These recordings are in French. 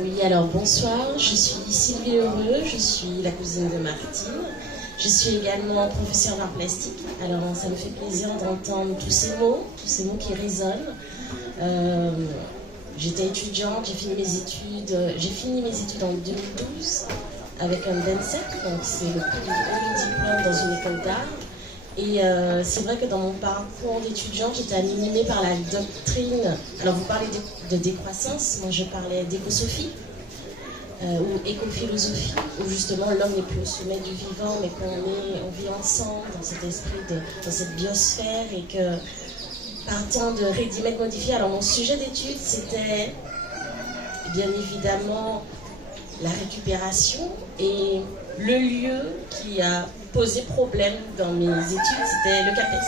Oui, alors bonsoir, je suis Sylvie Heureux, je suis la cousine de Martine. Je suis également professeure d'art plastique, alors ça me fait plaisir d'entendre tous ces mots qui résonnent. J'étais étudiante, j'ai fini mes études en 2012 avec un DENSEC, donc c'est le premier diplôme dans une école d'art. Et c'est vrai que dans mon parcours d'étudiante, j'étais animée par la doctrine. Alors vous parlez de décroissance, moi je parlais d'écosophie ou écophilosophie, où justement l'homme n'est plus au sommet du vivant, mais on vit ensemble dans cet esprit, dans cette biosphère, et que partant de ready-made modifié, alors mon sujet d'étude c'était bien évidemment la récupération, et le lieu qui a posé problème dans mes études, c'était le CAPES.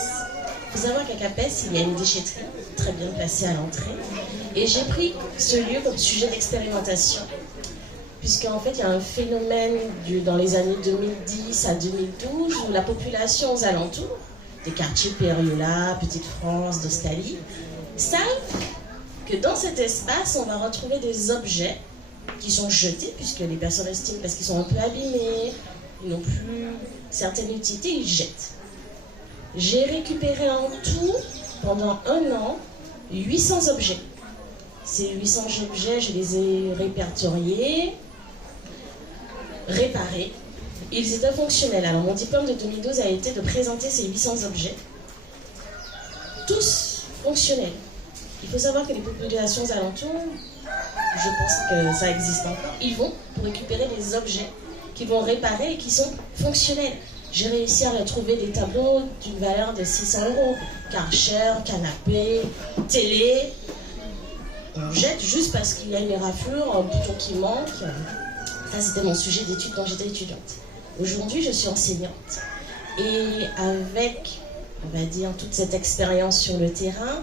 Il faut savoir qu'à CAPES, il y a une déchetterie très bien placée à l'entrée, et j'ai pris ce lieu comme sujet d'expérimentation, puisqu'en fait il y a un phénomène dans les années 2010 à 2012 où la population aux alentours, des quartiers Périola, Petite-France, d'Ostalie, savent que dans cet espace on va retrouver des objets qui sont jetés, puisque les personnes estiment parce qu'ils sont un peu abîmés, ils n'ont plus certaines utilités, ils jettent. J'ai récupéré en tout, pendant 1 an, 800 objets. Ces 800 objets, je les ai répertoriés, réparés. Ils étaient fonctionnels. Alors mon diplôme de 2012 a été de présenter ces 800 objets, tous fonctionnels. Il faut savoir que les populations alentours, je pense que ça existe encore, ils vont pour récupérer des objets qu'ils vont réparer et qui sont fonctionnels. J'ai réussi à retrouver des tableaux d'une valeur de 600 €, Karcher, canapé, télé. On jette juste parce qu'il y a une éraflure, un bouton qui manque. Ça, c'était mon sujet d'étude quand j'étais étudiante. Aujourd'hui, je suis enseignante. Et avec, on va dire, toute cette expérience sur le terrain,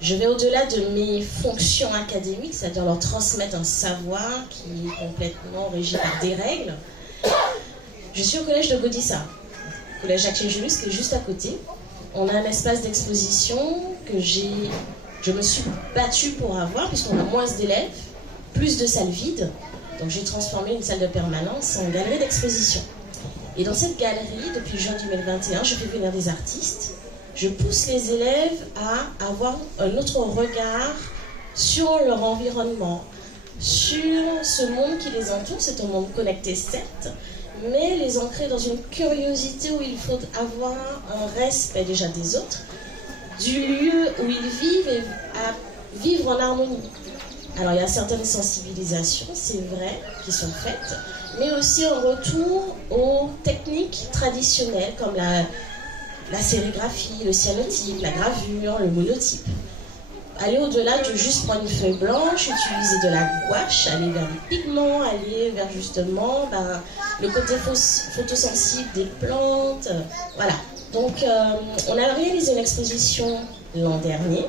je vais au-delà de mes fonctions académiques, c'est-à-dire leur transmettre un savoir qui est complètement régi par des règles. Je suis au collège de Gaudissart, collège Jacques-Angélus, qui est juste à côté. On a un espace d'exposition que je me suis battue pour avoir, puisqu'on a moins d'élèves, plus de salles vides. Donc j'ai transformé une salle de permanence en galerie d'exposition. Et dans cette galerie, depuis juin 2021, je fais venir des artistes. Je pousse les élèves à avoir un autre regard sur leur environnement, sur ce monde qui les entoure. C'est un monde connecté, certes, mais les ancrer dans une curiosité où il faut avoir un respect déjà des autres, du lieu où ils vivent et à vivre en harmonie. Alors il y a certaines sensibilisations, c'est vrai, qui sont faites, mais aussi un retour aux techniques traditionnelles comme la sérigraphie, le cyanotype, la gravure, le monotype. Aller au-delà de juste prendre une feuille blanche, utiliser de la gouache, aller vers les pigments, aller vers justement le côté photosensible des plantes. Voilà. Donc on a réalisé une exposition l'an dernier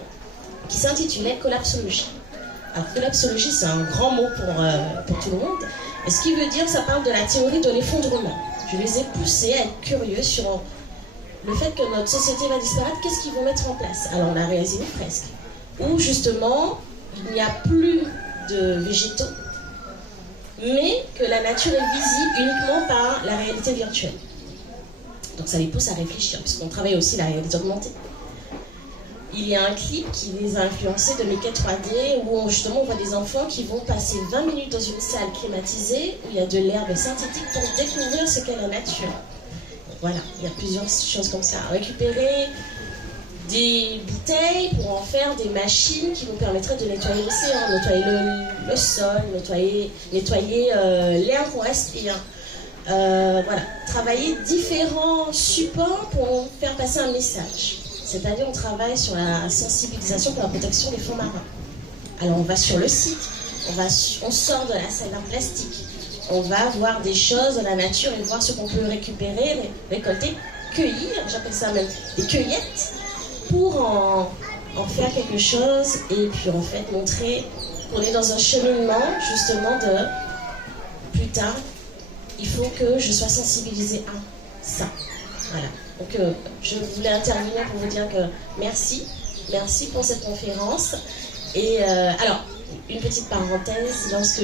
qui s'intitulait Collapsologie. Alors collapsologie, c'est un grand mot pour tout le monde. Et ce qui veut dire que ça parle de la théorie de l'effondrement. Je les ai poussés à être curieux sur le fait que notre société va disparaître, qu'est-ce qu'ils vont mettre en place? Alors on a réalisé une fresque où justement il n'y a plus de végétaux, mais que la nature est visible uniquement par la réalité virtuelle. Donc ça les pousse à réfléchir, puisqu'on travaille aussi la réalité augmentée. Il y a un clip qui les a influencés de Maquette 3D où justement on voit des enfants qui vont passer 20 minutes dans une salle climatisée où il y a de l'herbe synthétique pour découvrir ce qu'est la nature. Voilà, il y a plusieurs choses comme ça. Récupérer des bouteilles pour en faire des machines qui nous permettraient de nettoyer l'océan, nettoyer le sol, nettoyer l'air qu'on respire. Voilà, travailler différents supports pour faire passer un message. C'est-à-dire on travaille sur la sensibilisation pour la protection des fonds marins. Alors on va sur le site, on sort de la salle d'art plastique. On va voir des choses de la nature et voir ce qu'on peut récupérer, récolter, cueillir, j'appelle ça même des cueillettes, pour en faire quelque chose et puis en fait montrer qu'on est dans un cheminement justement de plus tard, il faut que je sois sensibilisée à ça. Voilà. Donc je voulais intervenir pour vous dire que merci pour cette conférence. Et alors, Une petite parenthèse, lorsque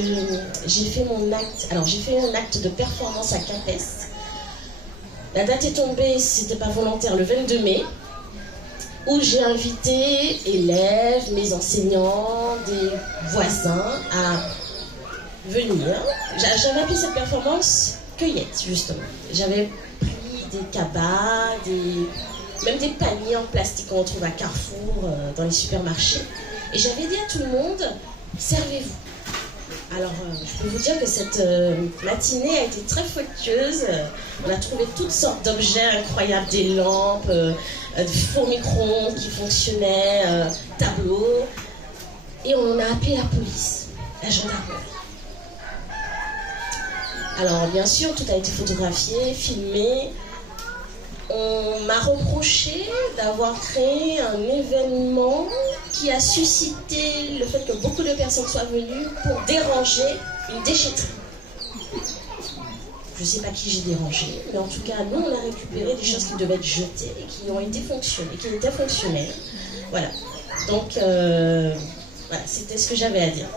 j'ai fait mon acte, alors j'ai fait un acte de performance à Capes. La date est tombée, c'était pas volontaire, le 22 mai, où j'ai invité élèves, mes enseignants, des voisins à venir. J'avais appelé cette performance cueillette, justement. J'avais pris des cabas, même des paniers en plastique qu'on retrouve à Carrefour, dans les supermarchés. Et j'avais dit à tout le monde, servez-vous. Alors, je peux vous dire que cette matinée a été très fructueuse. On a trouvé toutes sortes d'objets incroyables, des lampes, des fours micro-ondes qui fonctionnaient, tableaux. Et on a appelé la police, la gendarmerie. Alors, bien sûr, tout a été photographié, filmé. On m'a reproché d'avoir créé un événement qui a suscité le fait que beaucoup de personnes soient venues pour déranger une déchetterie. Je ne sais pas qui j'ai dérangé, mais en tout cas, nous, on a récupéré des choses qui devaient être jetées et qui ont été fonctionnelles, qui étaient fonctionnelles. Voilà. Donc, voilà, c'était ce que j'avais à dire.